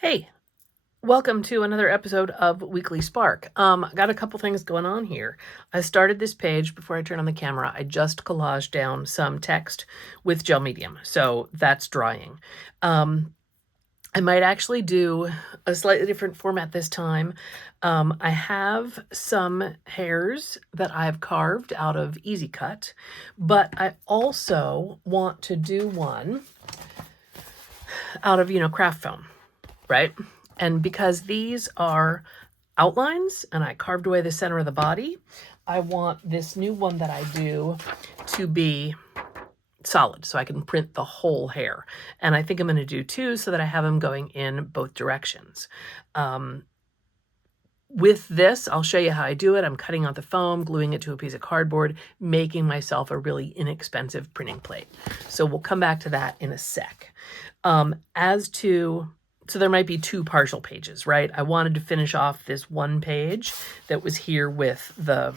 Hey, welcome to another episode of Weekly Spark. I got a couple things going on here. I started this page before I turn on the camera. I just collaged down some text with gel medium, so that's drying. I might actually do a slightly different format this time. I have some hairs that I've carved out of Easy Cut, but I also want to do one out of, craft foam, right? And because these are outlines and I carved away the center of the body, I want this new one that I do to be solid so I can print the whole hair. And I think I'm going to do two so that I have them going in both directions. With this, I'll show you how I do it. I'm cutting out the foam, gluing it to a piece of cardboard, making myself a really inexpensive printing plate. So we'll come back to that in a sec. So there might be two partial pages, right? I wanted to finish off this one page that was here with the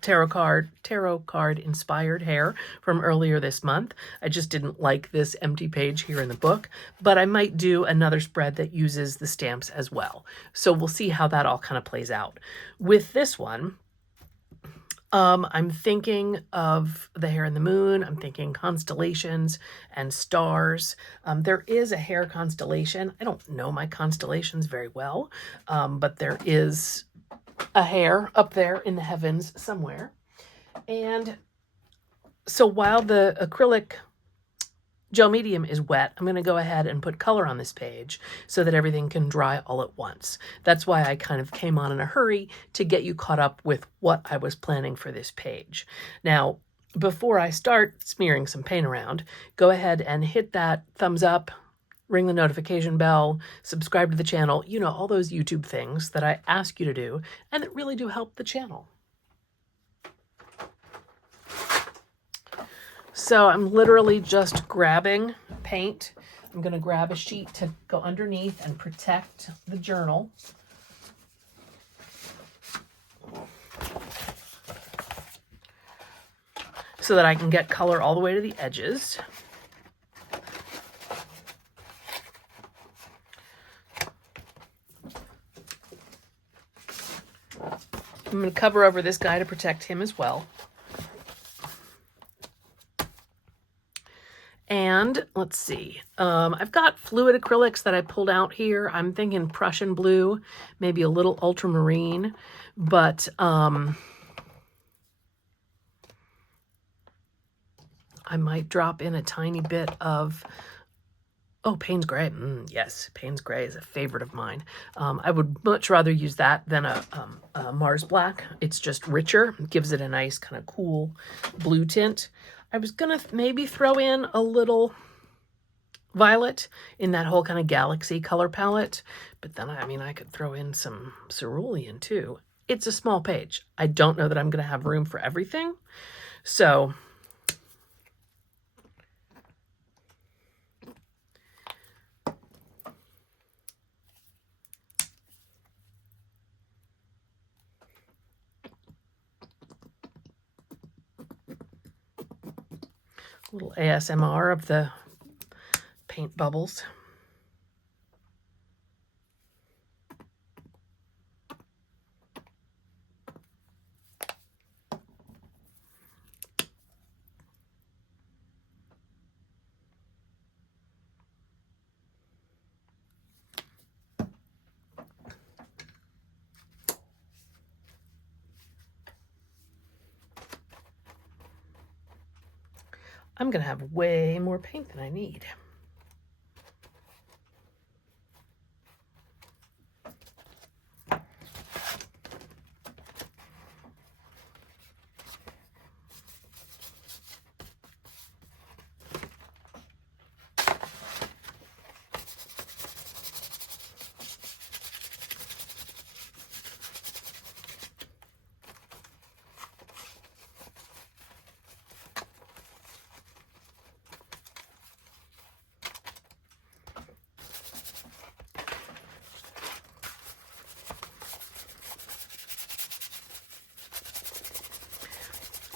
tarot card inspired hair from earlier this month. I just didn't like this empty page here in the book, but I might do another spread that uses the stamps as well. So we'll see how that all kind of plays out. With this one, I'm thinking of the Hare and the Moon. I'm thinking constellations and stars. There is a Hare constellation. I don't know my constellations very well, but there is a Hare up there in the heavens somewhere. And so while the acrylic gel medium is wet, I'm going to go ahead and put color on this page so that everything can dry all at once. That's why I kind of came on in a hurry to get you caught up with what I was planning for this page. Now, before I start smearing some paint around, go ahead and hit that thumbs up, ring the notification bell, subscribe to the channel, all those YouTube things that I ask you to do and that really do help the channel. So I'm literally just grabbing paint. I'm going to grab a sheet to go underneath and protect the journal. So that I can get color all the way to the edges. I'm going to cover over this guy to protect him as well. And let's see, I've got fluid acrylics that I pulled out here. I'm thinking Prussian blue, maybe a little ultramarine, but I might drop in a tiny bit of, Payne's Gray. Yes, Payne's Gray is a favorite of mine. I would much rather use that than a Mars Black. It's just richer, it gives it a nice kind of cool blue tint. I was going to maybe throw in a little violet in that whole kind of galaxy color palette. But then, I could throw in some cerulean too. It's a small page. I don't know that I'm going to have room for everything. So a little ASMR of the paint bubbles. I'm going to have way more paint than I need.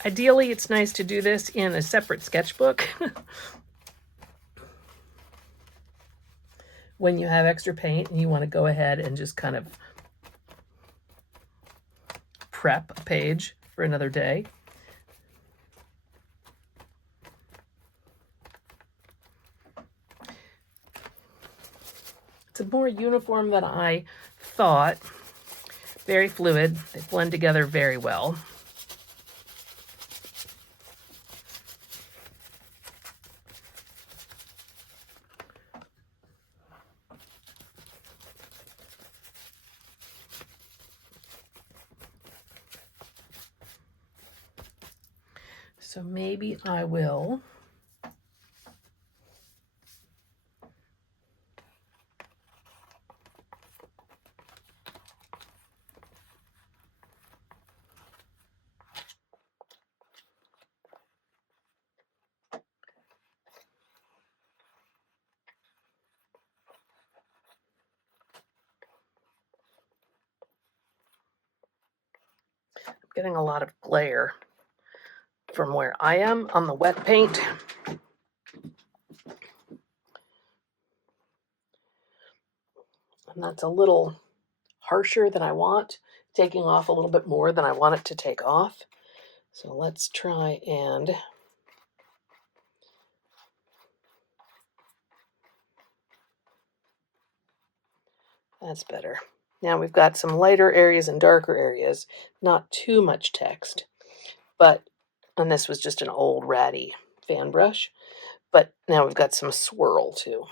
Ideally, it's nice to do this in a separate sketchbook when you have extra paint and you want to go ahead and just kind of prep a page for another day. It's more uniform than I thought. Very fluid. They blend together very well. So maybe I will getting a lot of glare from where I am on the wet paint. And that's a little harsher than I want, taking off a little bit more than I want it to take off. So let's try and that's better. Now we've got some lighter areas and darker areas, not too much text, but, and this was just an old ratty fan brush, but now we've got some swirl too.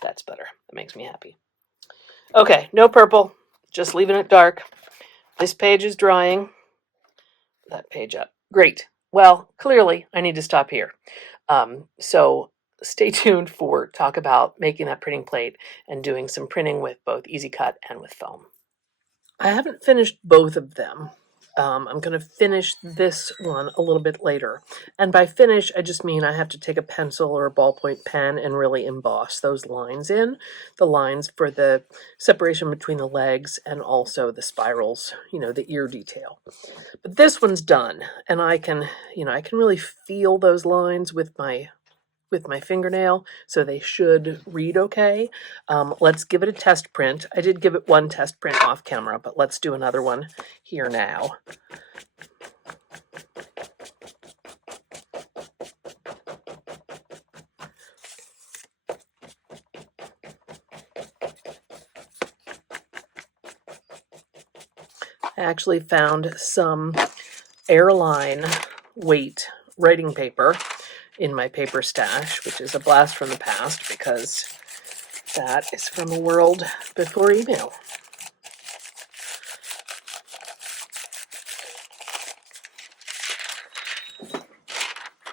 That's better. That makes me happy. Okay, no purple, just leaving it dark. This page is drying. That page up. Great. Well, clearly I need to stop here. So stay tuned for talk about making that printing plate and doing some printing with both Easy Cut and with foam. I haven't finished both of them. I'm going to finish this one a little bit later. And by finish, I just mean I have to take a pencil or a ballpoint pen and really emboss those lines in. The lines for the separation between the legs and also the spirals, you know, the ear detail. But this one's done, and I can, you know, I can really feel those lines with my fingernail, so they should read okay. Let's give it a test print. I did give it one test print off camera, but let's do another one here now. I actually found some airline weight writing paper in my paper stash, which is a blast from the past because that is from a world before email.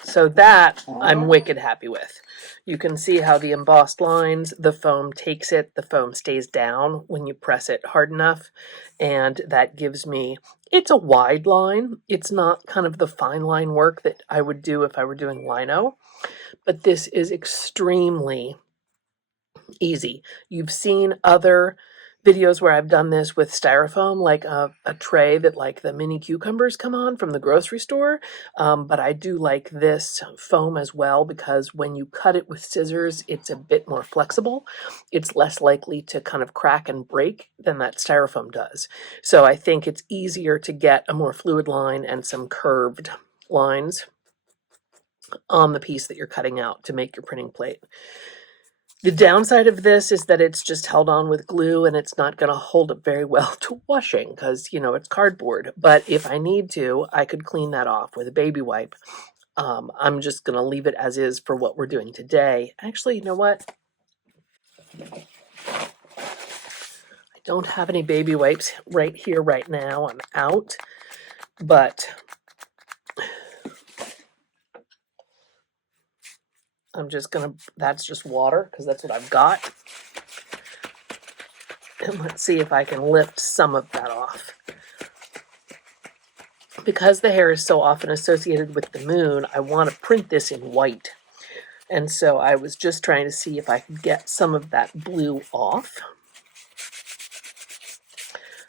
So that I'm wicked happy with. You can see how the embossed lines, the foam takes it, the foam stays down when you press it hard enough, and that gives me, it's a wide line. It's not kind of the fine line work that I would do if I were doing lino, but this is extremely easy. You've seen other videos where I've done this with styrofoam, like a tray that like the mini cucumbers come on from the grocery store. But I do like this foam as well because when you cut it with scissors, it's a bit more flexible. It's less likely to kind of crack and break than that styrofoam does. So I think it's easier to get a more fluid line and some curved lines on the piece that you're cutting out to make your printing plate. The downside of this is that it's just held on with glue and it's not going to hold up very well to washing because, you know, it's cardboard. But if I need to, I could clean that off with a baby wipe. I'm just going to leave it as is for what we're doing today. Actually, you know what? I don't have any baby wipes right here, right now. I'm out. But I'm just going to, that's just water because that's what I've got. And let's see if I can lift some of that off. Because the hair is so often associated with the moon, I want to print this in white. And so I was just trying to see if I could get some of that blue off.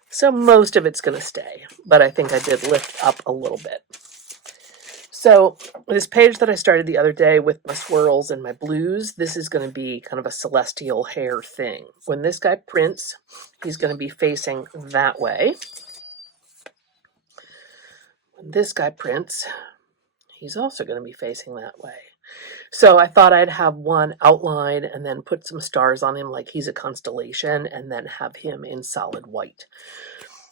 So most of it's going to stay, but I think I did lift up a little bit. So this page that I started the other day with my swirls and my blues, this is going to be kind of a celestial Hare thing. When this guy prints, he's going to be facing that way. When this guy prints, he's also going to be facing that way. So I thought I'd have one outline and then put some stars on him like he's a constellation, and then have him in solid white.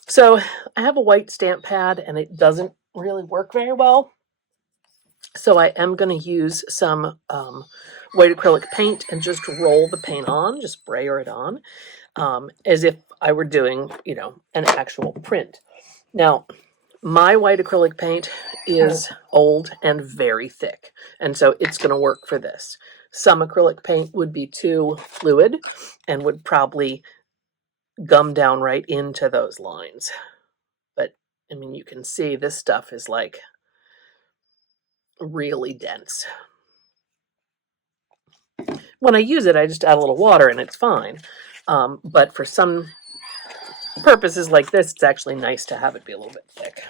So I have a white stamp pad and it doesn't really work very well. So I am going to use some white acrylic paint and just roll the paint on, just sprayer it on, as if I were doing, you know, an actual print. Now, my white acrylic paint is old and very thick, and so it's going to work for this. Some acrylic paint would be too fluid and would probably gum down right into those lines. But, I mean, you can see this stuff is like really dense. When I use it, I just add a little water and it's fine. But for some purposes like this, it's actually nice to have it be a little bit thick.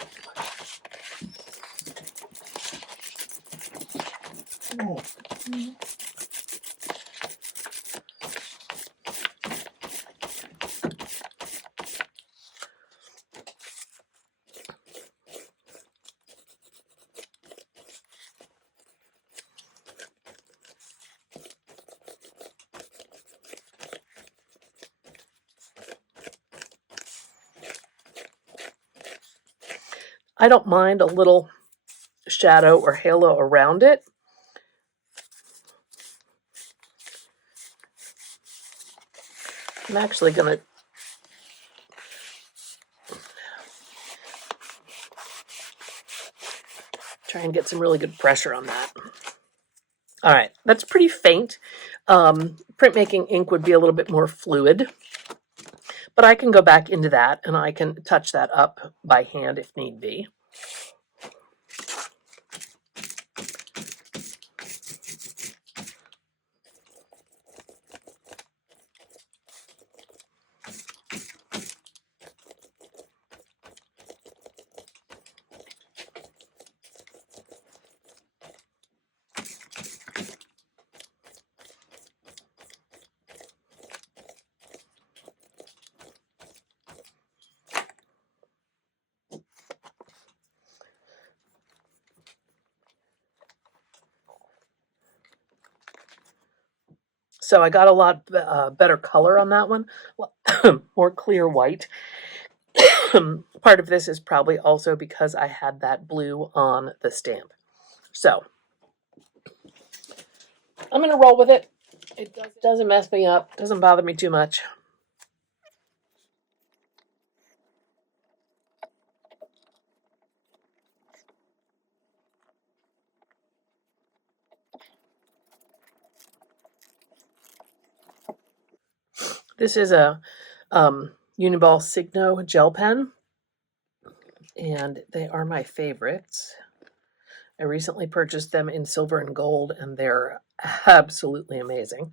I don't mind a little shadow or halo around it. I'm actually going to try and get some really good pressure on that. All right, that's pretty faint. Printmaking ink would be a little bit more fluid, but I can go back into that and I can touch that up by hand if need be. So I got a lot better color on that one, more clear white. Part of this is probably also because I had that blue on the stamp. So I'm going to roll with it. It doesn't mess me up, doesn't bother me too much. This is a Uniball Signo gel pen, and they are my favorites. I recently purchased them in silver and gold, and they're absolutely amazing.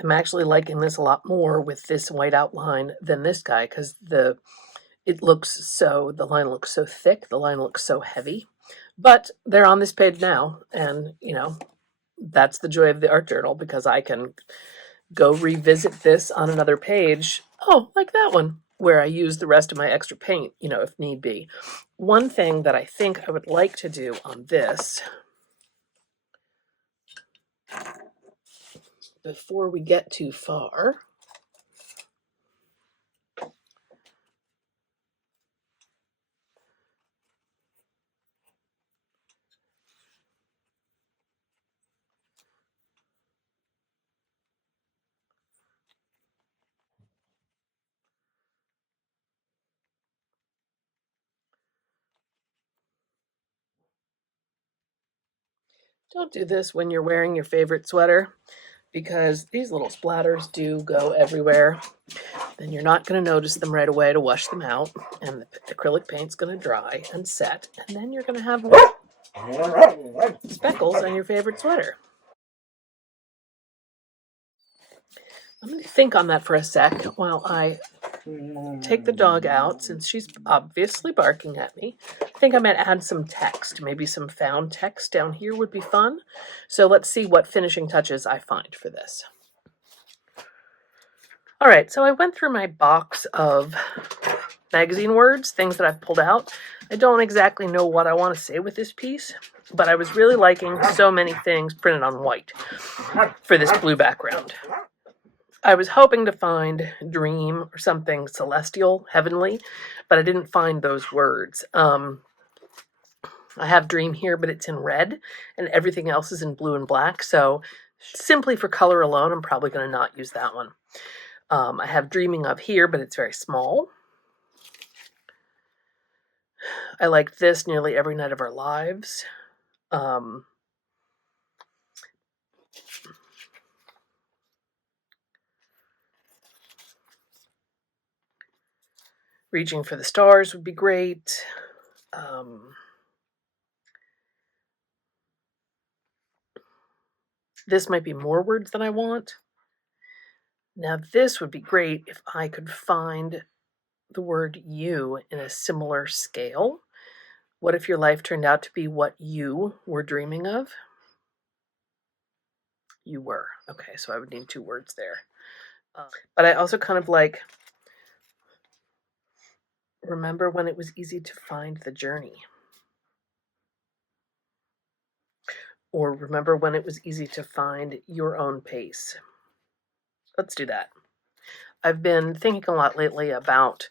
I'm actually liking this a lot more with this white outline than this guy, because the line looks so thick, the line looks so heavy. But they're on this page now, and you know, that's the joy of the art journal, because I can go revisit this on another page. Oh, like that one, where I use the rest of my extra paint, you know, if need be. One thing that I think I would like to do on this, before we get too far, don't do this when you're wearing your favorite sweater, because these little splatters do go everywhere. Then you're not going to notice them right away to wash them out, and the acrylic paint's going to dry and set, and then you're going to have speckles on your favorite sweater. I'm going to think on that for a sec while I take the dog out, since she's obviously barking at me. I think I might add some text. Maybe some found text down here would be fun. So let's see what finishing touches I find for this. All right, so I went through my box of magazine words, things that I've pulled out. I don't exactly know what I want to say with this piece, but I was really liking so many things printed on white for this blue background. I was hoping to find dream or something celestial, heavenly, but I didn't find those words. I have dream here, but it's in red, and everything else is in blue and black, so simply for color alone, I'm probably going to not use that one. I have dreaming of here, but it's very small. I like this, nearly every night of our lives. Reaching for the stars would be great. This might be more words than I want. Now this would be great if I could find the word you in a similar scale. What if your life turned out to be what you were dreaming of? You were. Okay, so I would need 2 words there. But I also kind of like, remember when it was easy to find the journey. Or remember when it was easy to find your own pace. Let's do that. I've been thinking a lot lately about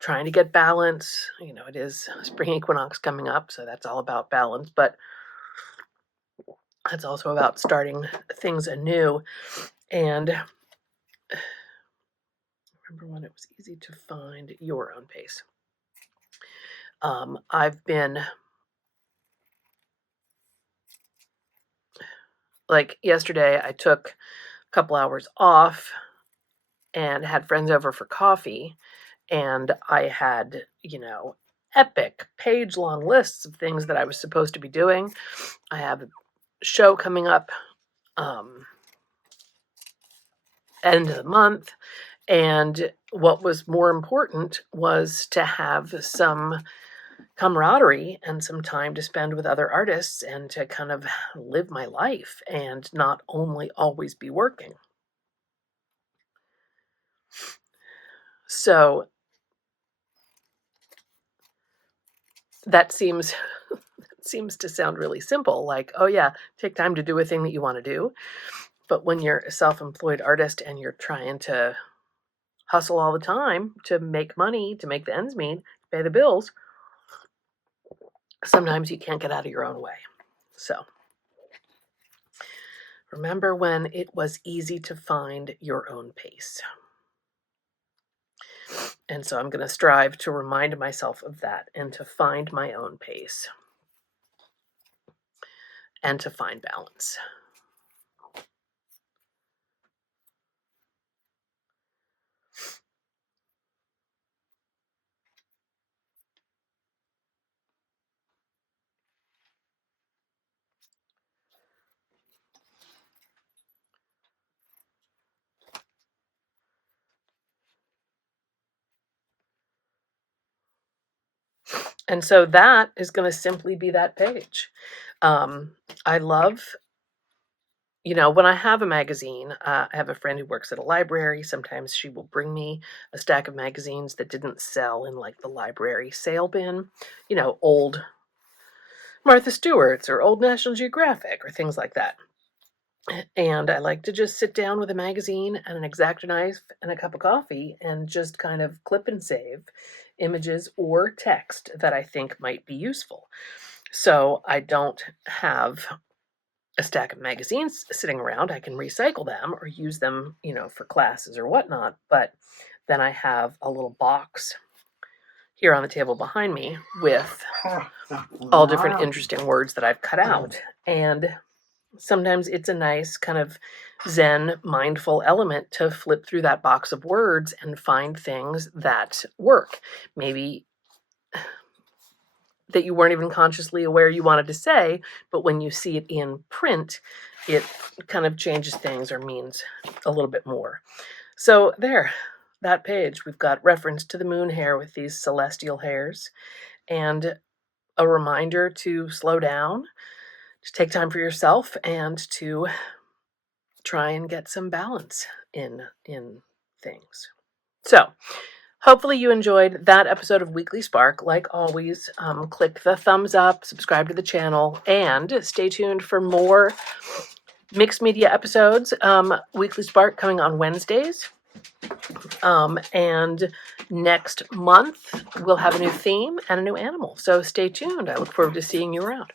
trying to get balance. You know, it is spring equinox coming up, so that's all about balance, but it's also about starting things anew. And remember when it was easy to find your own pace. I've been, like yesterday, I took a couple hours off and had friends over for coffee, and I had, epic page-long lists of things that I was supposed to be doing. I have a show coming up end of the month, and what was more important was to have some camaraderie and some time to spend with other artists and to kind of live my life and not only always be working. So that seems to sound really simple, like, oh yeah, take time to do a thing that you want to do. But when you're a self-employed artist and you're trying to hustle all the time to make money, to make the ends meet, pay the bills, sometimes you can't get out of your own way. So remember when it was easy to find your own pace. And so I'm going to strive to remind myself of that and to find my own pace and to find balance. And so that is going to simply be that page. I love, when I have a magazine, I have a friend who works at a library. Sometimes she will bring me a stack of magazines that didn't sell in like the library sale bin, old Martha Stewart's or old National Geographic or things like that. And I like to just sit down with a magazine and an X-Acto knife and a cup of coffee and just kind of clip and save images or text that I think might be useful. So I don't have a stack of magazines sitting around. I can recycle them or use them, for classes or whatnot. But then I have a little box here on the table behind me with all different interesting words that I've cut out. And sometimes it's a nice kind of Zen mindful element to flip through that box of words and find things that work. Maybe that you weren't even consciously aware you wanted to say, but when you see it in print, it kind of changes things or means a little bit more. So there, that page, we've got reference to the moon hare with these celestial hares, and a reminder to slow down, to take time for yourself, and to try and get some balance in things. So hopefully you enjoyed that episode of Weekly Spark. Like always, click the thumbs up, subscribe to the channel, and stay tuned for more mixed media episodes. Weekly Spark coming on Wednesdays. And next month, we'll have a new theme and a new animal. So stay tuned. I look forward to seeing you around.